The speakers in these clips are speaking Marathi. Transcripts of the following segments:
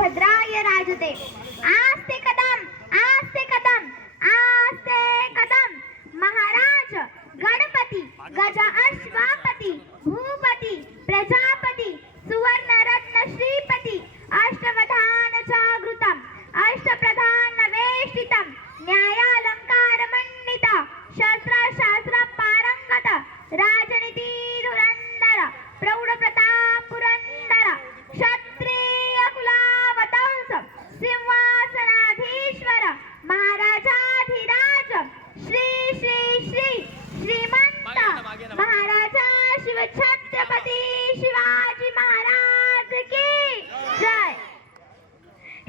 भद्राय राजते। आस्ते कदम आस्ते कदम आस्ते कदम। महाराज गणपती गज अश्वापती भूपती प्रजापती सुवर्ण रत्न श्रीपती अष्टवधान जागृतम अष्टप्रधान वेष्टितम न्यायालंकार मंडित शस्त्र शास्त्र पारंगत राजनीती धुरंधर प्रौढ प्रताप पुरंदर क्षत्रिय कुलावतंस सिंहासनाधीश्वर महाराजाधिराज श्री श्री श्री श्रीमंत महाराजा शिवछत्रपती शिवाजी महाराज की जय।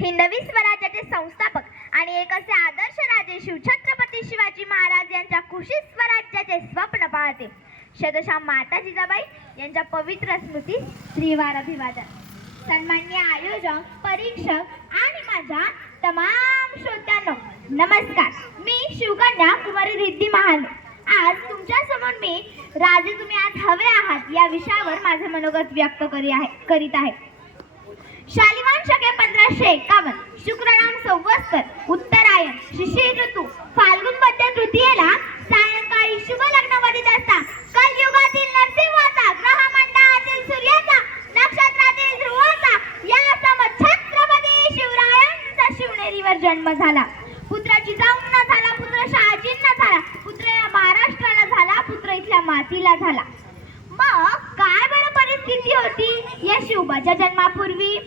हिंदवी स्वराज्याचे संस्थापक आणि एक असे आदर्श राजे शिवछत्रपती शिवाजी महाराज यांच्या कुशीत स्वराज्याचे स्वप्न पाहते। शतशः माता जिजाबाई यांच्या पवित्र स्मृतीस श्रीवार अभिवादन। सन्माननीय आयोजक, परीक्षक आणि माझ्या तमाम श्रोत्यांनो नमस्कार। मी शिवकन्या कुमारी रिद्धी महाले आज तुमच्या समोर मी राजे तुम्ही आज हवे आहात या विषयावर माझे मनोगत व्यक्त करीत आहे। शालिवान शके 1551 शुक्रनाम संवत्सर उत्तरायण शिशिर ऋतू फाल्गुन मध्य तृतीयेला सायंकाळी शुभ लग्न वधित असता कलयुगातील नरसिंहाचा ग्रहमंडळातील सूर्याचा नक्षत्रातील ध्रुवाचा या सम छत्रपती शिवरायांचा शिवनेरीवर जन्म झाला। पुत्र जिजाऊंना झाला, पुत्र शहाजींना झाला, पुत्र या महाराष्ट्राला झाला, पुत्र इथल्या मातीला झाला। मग काय बरं परिस्थिती होती या शिवबाच्या जन्मापूर्वी?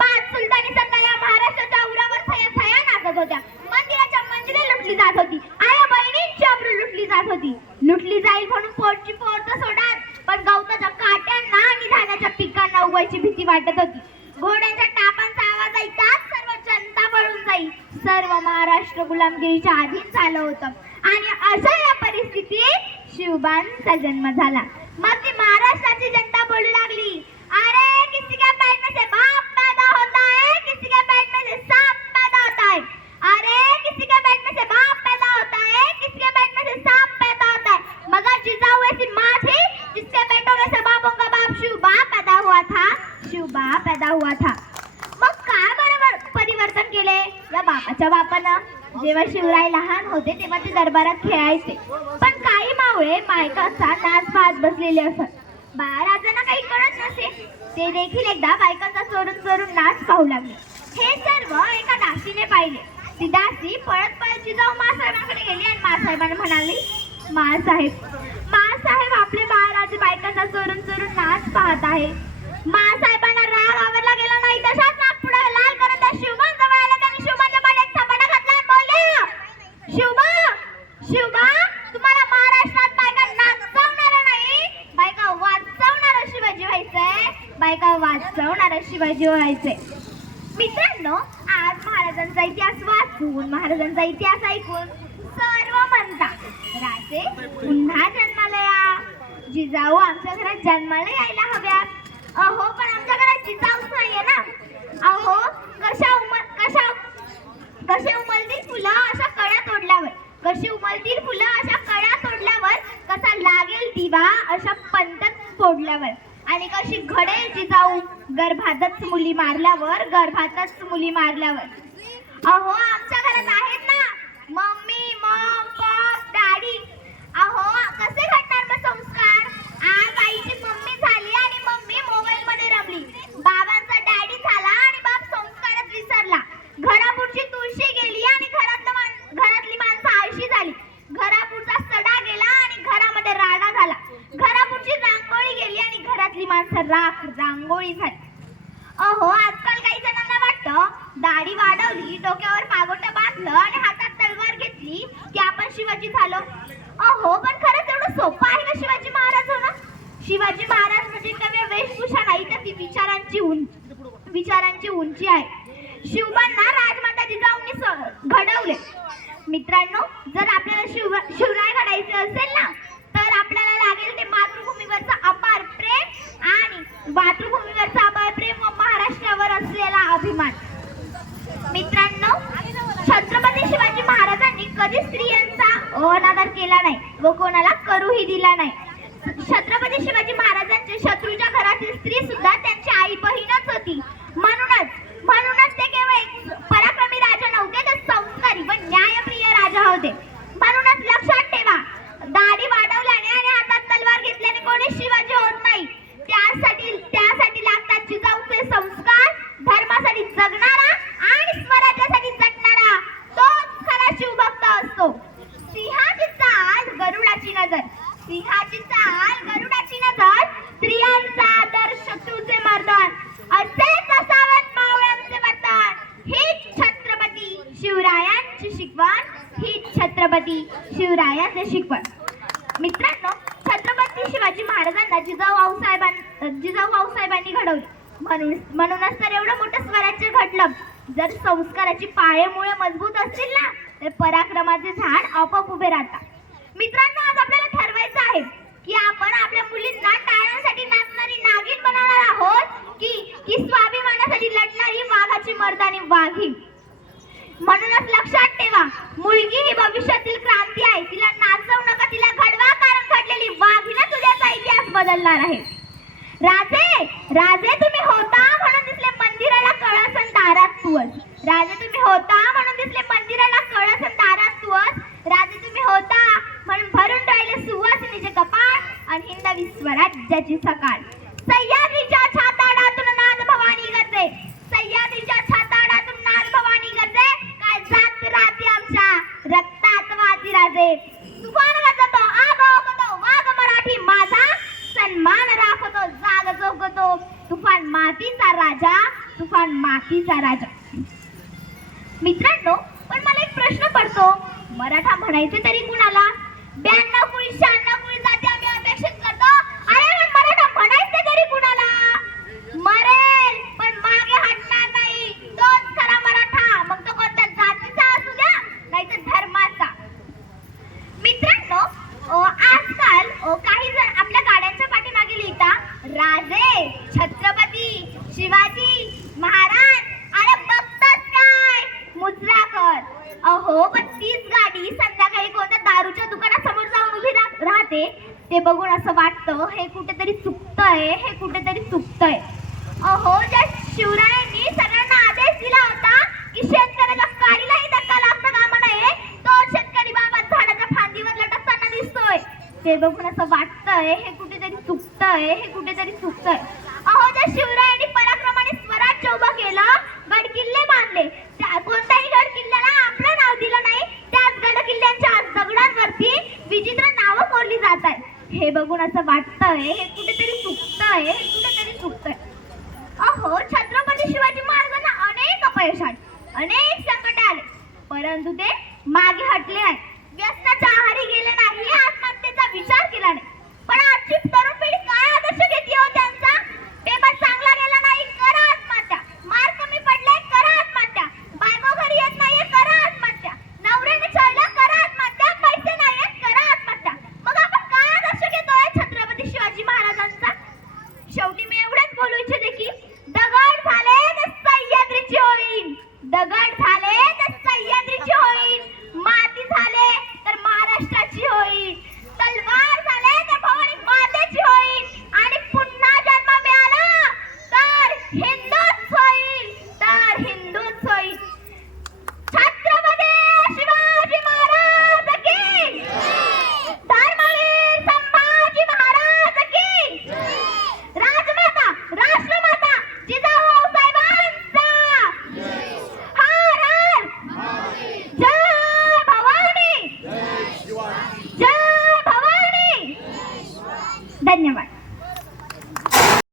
5 सुलतानी सत्ता या महाराष्ट्राच्या उरावर थया नाचत होत्या। मंदिराच्या मंदिरे लुटली जात होती, आया बहिणींची अब्रू लुटली जात होती। लुटली जाईल म्हणून पोटची पोट सोडात, पण गवताच्या काट्यांना आणि धान्याच्या पिकांना उगवायची भीती वाटत होती। घोड्यांच्या टापांचा आवाज ऐकताच सर्व जनता पळून जाईल। सर्व महाराष्ट्र गुलामगिरीच्या अधीन झालं होतं आणि अशा या परिस्थितीत शिवबांचा जन्म झाला। मग ती महाराष्ट्राची जनता बोलू लागली, अरे किसी के पेट में से बाप पैदा होता है, किसी के पेट में से सांप पैदा होता है। अरे किसी के पेट में से बाप पैदा होता है, किसी के पेट में से सांप पैदा होता है। मगर जिजाऊ ऐसी माँ थी जिसके पेटों में से बापों का बाप शिवबा पैदा हुआ था, शिवबा पैदा हुआ था। मग काय बरोबर परिवर्तन केले या बापाच्या बापानं? जेव्हा शिवराय लहान होते तेव्हा ते दरबारात खेळायचे, पण काही मावळे बायकांचा नाच पाहत बसलेले असत। बाळराजांना काही कळत नसे, ते देखील एकदा बायकांचा चोरून चोरून नाच पाहू लागले। हे सर्व एका दासीने पाहिले। ती दासी पळत पळत जिजाऊ मासाहेबांकडे गेली आणि मासाहेबांना म्हणाली, मासाहेब आपले बाळराजे बायकांचा चोरून चोरून नाच पाहत आहे। मासाहेबांना राग आवरला गेला नाही, तशाच नागपुडा लाल करत त्या शिवबां जवळ आला। त्यांनी शिवबांच्या पाठीत थपाडा घातला आणि बोलले, शिवबा तुम्हाला महाराष्ट्रात बायका नाचवणार नाही, बायका वाचवणारा शिवाजी व्हायचंय, बायका वाचवणारा शिवाजी व्हायचंय। मित्रांनो, आज महाराजांचा इतिहास वाचून, महाराजांचा इतिहास ऐकून सर्व म्हणतात, राजे पुन्हा जन्माला या, जिजाऊ आमच्या घरात जन्माला यायला हव्यात। अहो पण आमच्या घरात जिजाऊच नाहीये ना। अहो कसे उमलतील फुलं अशा कळ्या तोडल्यावर, कशी उमलतील फुलं अशा कळ्या तोडल्यावर, कसा लागेल दिवा अशा पंतत फोडल्यावर, आणि कशी घडेल जिजाऊ गर्भातच मुली मारल्यावर, गर्भातच मुली मारल्यावर। अहो आमच्या घरात आहेत ना मम्मी, मॉम, पॉप, डॅडी। अहो कसे घडणार मग संस्कार? आज आईची मम्मी झाली आणि मम्मी मोबाईल मध्ये रमली, बाबांचा डॅडी झाला आणि बाप संस्कारच विसरला। घरापुढची तुळशी गेली आणि घरातली माणसं आळशी झाली। घरापुढचा सडा गेला आणि घरामध्ये राडा झाला। घरापुढची रांगोळी गेली आणि घरातली माणसं रांगोळी झाली। अहो आजकाल काही जणांना वाटतं दाढी वाढवली, डोक्यावर पागोटं बांधलं आणि हातात तलवार घेतली की आपण शिवाजी झालो। अहो पण खरंच एवढं सोपं आहे का शिवाजी महाराज होणं? शिवाजी महाराज म्हणजे कव्य वेशभूषा नाही तर ती विचारांची उंची आहे। शिवबांना राजमाता जिजाऊंनी घडवले। मित्रांनो, जर आपल्याला शिवराय घडायचे असेल ना तर आपल्याला लागेल ते मातृभूमीवरचं अपार प्रेम आणि मातृभूमीवरचं अपार प्रेम व महाराष्ट्रावर असलेला अभिमान। मित्रांनो, छत्रपती शिवाजी महाराजांनी कधी स्त्रियांचा अनादर केला नाही व कोणाला करूही दिला नाही। छत्रपती शिवाजी महाराजांच्या शत्रूच्या घरातील स्त्री सुद्धा त्यांची आई बहीणच होती। म्हणूनच छत्रपती शिवरायांचे शिकवण. मित्रांनो, छत्रपती शिवाजी महाराजांना जिजाऊ साहेबांनी घडवले. म्हणूनच तर एवढं मोठं स्वराज्य घडलं. जर संस्काराची पाळेमुळे मजबूत असतील ना, तर पराक्रमाचे झाड आपोआप उभे राहतात. मित्रांनो, आज आपल्याला ठरवायचं आहे की आपण आपल्या मुलींना टाळण्यासाठी नाचणारी नागिन बनवणार आहोत की स्वाभिमानासाठी लढणारी वाघाची मर्दानी वाघी. म्हणूनच लक्षात ठेवा, मुलगी ही भविष्यातील क्रांती आहे. तिला नाचवू नका, तिला घडवा, कारण घडलेली वाघीनच उद्याचा इतिहास बदलणार आहे. राजे तुम्ही होता म्हणून दिसले मंदिराला कळस आणि दारात तुळस. राजे तुम्ही होता म्हणून दिसले मंदिराला कळस आणि दारात तुळस. राजे तुम्ही होता म्हणून भरून राहिले सुवासिनीचे कपाळ आणि हिंदवी स्वराज्याची सकाळ. सह्याद्रीच्या छाताडातून नाद भवानी गरजे, सह्याद्रीच्या छाताडातून नाद भवानी गरजे. काय जात राहते आमच्या रक्तात वाजी राजे. तुफान वाजतो आगो वाघ मराठी माझा, सन्मान राखतो जाग जोगतो. तुफान मातीचा राजा, तुफान मातीचा राजा. मित्रांनो, पण मला एक प्रश्न पडतो, मराठा म्हणायचे तरी कुणाला? 92 कुळी 96 कुळी जाती आम्ही अपेक्षित करतो. अरे पण मराठा म्हणायचे तरी कुणाला? मरेल पण मागे हटणार नाही, तोच खरा मराठा. मग तो कोणत्या जातीचा असू द्या, नाही तर धर्माचा. मित्रांनो, आजकाल काही जण आपल्या गाड्यांच्या पाठीमागे लिहिता राजे छत्रपती शिवाजी महाराज. अरे बघतात काय, मुजरा कर. अहो, पण तीच गाडी संध्याकाळी कोणत्या दारूच्या दुकानासमोर जाऊन उभी राहते. ते बघून असं वाटतं हे कुठेतरी चुकतंय, हे कुठेतरी चुकतंय. अहो, ज्या शिवरायांनी सगळ्यांना आदेश दिला होता की शेतकऱ्याच्या काडीलाही धक्का लागता कामा नये, तो शेतकरी बाबा झाडाच्या फांदीवर लटकताना दिसतोय. ते बघून असं वाटतंय हे कुठेतरी चुकतंय, हे कुठेतरी चुकतंय. अहो, ज्या शिवरायांनी पराक्रमाने स्वराज्य उभा केलं, गड किल्ले बांधले, कोणत्याही गड किल्ल्याला आपलं नाव दिलं नाही, त्याच गड किल्ल्यांच्या दगडांवरती विचित्र नावं कोरली जात आहेत. हे बघून असं वाटतंय हे कुठेतरी चुकतंय, हे कुठेतरी चुकतंय. अहो, छत्रपती शिवाजी महाराजांना अनेक अपयश आले, अनेक संकट आले, परंतु ते मागे हटले नाही, व्यसनाच्या आहारी गेले नाही, आत्महत्येचा विचार केला नाही. पण आजची तरुण पिढी काय आदर्श घेते हो त्यांचा? पेपर चांगला गेला नाही, करा आत्महत्या. मार्क कमी पडले, करा आत्महत्या. बायको घरी येत नाहीये, करा आत्महत्या. नवऱ्याने छळलं, करा आत्महत्या. पैसे नाहीयेत, करा आत्महत्या. मग आपण काय आदर्श घेतोय छत्रपती शिवाजी महाराजांचा? शेवटी मी एवढंच बोलू इच्छिते की दगड झाले तर सह्याद्रीची होईल, दगड झाले तर सह्याद्रीची होईल, माती झाले तर महाराष्ट्राची होईल, तलवार झाले तर भवानी मातेची होईल, आणि पुन्हा जन्म मिळाला तर हिंदूच होईल, तर हिंदूच होईल. छत्रपती शिवाजी महाराज की, धर्मवीर संभाजी महाराज की, राजमाता राष्ट्रमाता जिजाऊ साहेबांचा हर हर जय भवानी, जय भवानी. धन्यवाद.